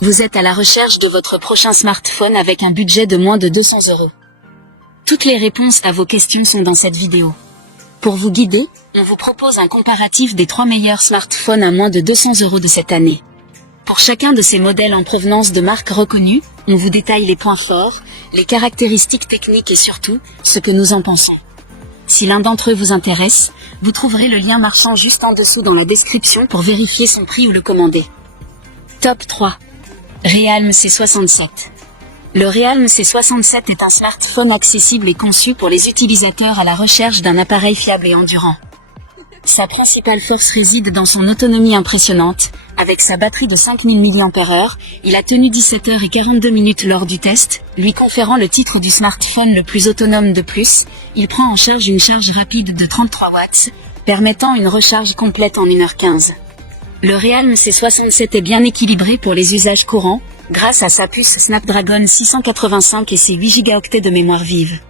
Vous êtes à la recherche de votre prochain smartphone avec un budget de moins de 200 €. Toutes les réponses à vos questions sont dans cette vidéo. Pour vous guider, on vous propose un comparatif des 3 meilleurs smartphones à moins de 200 € de cette année. Pour chacun de ces modèles en provenance de marques reconnues, on vous détaille les points forts, les caractéristiques techniques et surtout, ce que nous en pensons. Si l'un d'entre eux vous intéresse, vous trouverez le lien marchand juste en dessous dans la description pour vérifier son prix ou le commander. Top 3. Realme C67. Le Realme C67 est un smartphone accessible et conçu pour les utilisateurs à la recherche d'un appareil fiable et endurant. Sa principale force réside dans son autonomie impressionnante. Avec sa batterie de 5000 mAh, il a tenu 17 h et 42 minutes lors du test, lui conférant le titre du smartphone le plus autonome de plus. Il prend en charge une charge rapide de 33 watts, permettant une recharge complète en 1h15. Le Realme C67 est bien équilibré pour les usages courants, grâce à sa puce Snapdragon 685 et ses 8 Go de mémoire vive.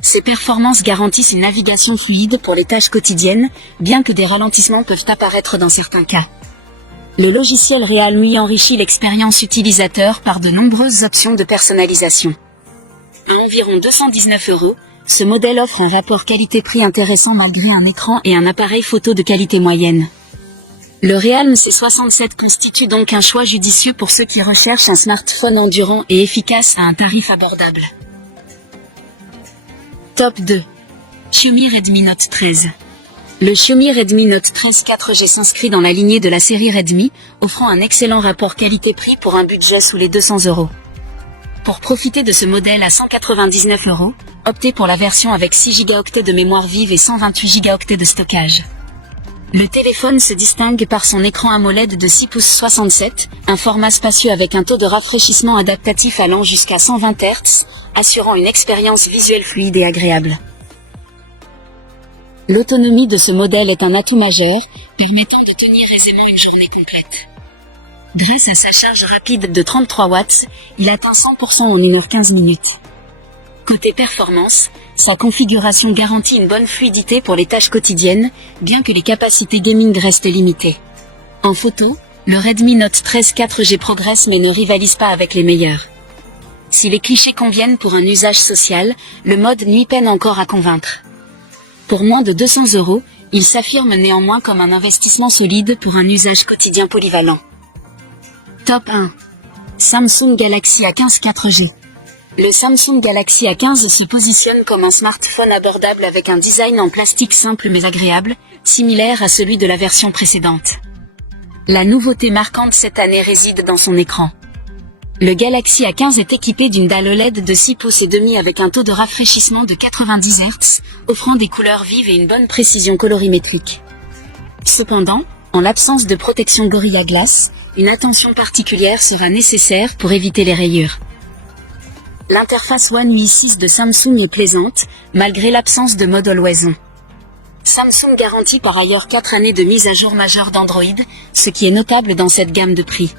Ses performances garantissent une navigation fluide pour les tâches quotidiennes, bien que des ralentissements peuvent apparaître dans certains cas. Le logiciel Realme UI enrichit l'expérience utilisateur par de nombreuses options de personnalisation. À environ 219 €, ce modèle offre un rapport qualité-prix intéressant malgré un écran et un appareil photo de qualité moyenne. Le Realme C67 constitue donc un choix judicieux pour ceux qui recherchent un smartphone endurant et efficace à un tarif abordable. Top 2. Xiaomi Redmi Note 13. Le Xiaomi Redmi Note 13 4G s'inscrit dans la lignée de la série Redmi, offrant un excellent rapport qualité-prix pour un budget sous les 200 €. Pour profiter de ce modèle à 199 €, optez pour la version avec 6 Go de mémoire vive et 128 Go de stockage. Le téléphone se distingue par son écran AMOLED de 6 pouces 67, un format spacieux avec un taux de rafraîchissement adaptatif allant jusqu'à 120 Hz, assurant une expérience visuelle fluide et agréable. L'autonomie de ce modèle est un atout majeur, permettant de tenir aisément une journée complète. Grâce à sa charge rapide de 33 watts, il atteint 100% en 1h15 minutes. Côté performance, sa configuration garantit une bonne fluidité pour les tâches quotidiennes, bien que les capacités gaming restent limitées. En photo, le Redmi Note 13 4G progresse mais ne rivalise pas avec les meilleurs. Si les clichés conviennent pour un usage social, le mode nuit peine encore à convaincre. Pour moins de 200 €, il s'affirme néanmoins comme un investissement solide pour un usage quotidien polyvalent. Top 1. Samsung Galaxy A15 4G. Le Samsung Galaxy A15 se positionne comme un smartphone abordable avec un design en plastique simple mais agréable, similaire à celui de la version précédente. La nouveauté marquante cette année réside dans son écran. Le Galaxy A15 est équipé d'une dalle OLED de 6 pouces et demi avec un taux de rafraîchissement de 90 Hz, offrant des couleurs vives et une bonne précision colorimétrique. Cependant, en l'absence de protection Gorilla Glass, une attention particulière sera nécessaire pour éviter les rayures. L'interface One UI 6 de Samsung est plaisante, malgré l'absence de mode Always On. Samsung garantit par ailleurs 4 années de mise à jour majeure d'Android, ce qui est notable dans cette gamme de prix.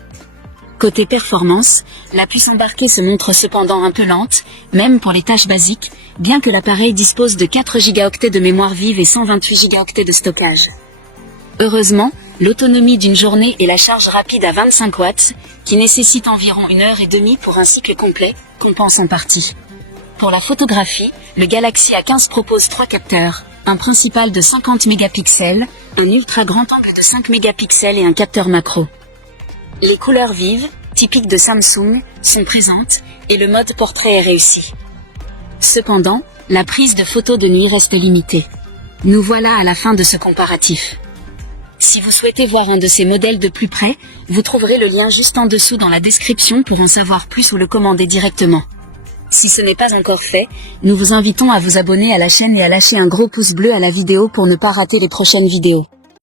Côté performance, la puce embarquée se montre cependant un peu lente, même pour les tâches basiques, bien que l'appareil dispose de 4 Go de mémoire vive et 128 Go de stockage. Heureusement, l'autonomie d'une journée et la charge rapide à 25 watts, qui nécessite environ 1h30 pour un cycle complet, compensent en partie. Pour la photographie, le Galaxy A15 propose 3 capteurs, un principal de 50 mégapixels, un ultra grand angle de 5 mégapixels et un capteur macro. Les couleurs vives, typiques de Samsung, sont présentes, et le mode portrait est réussi. Cependant, la prise de photos de nuit reste limitée. Nous voilà à la fin de ce comparatif. Si vous souhaitez voir un de ces modèles de plus près, vous trouverez le lien juste en dessous dans la description pour en savoir plus ou le commander directement. Si ce n'est pas encore fait, nous vous invitons à vous abonner à la chaîne et à lâcher un gros pouce bleu à la vidéo pour ne pas rater les prochaines vidéos.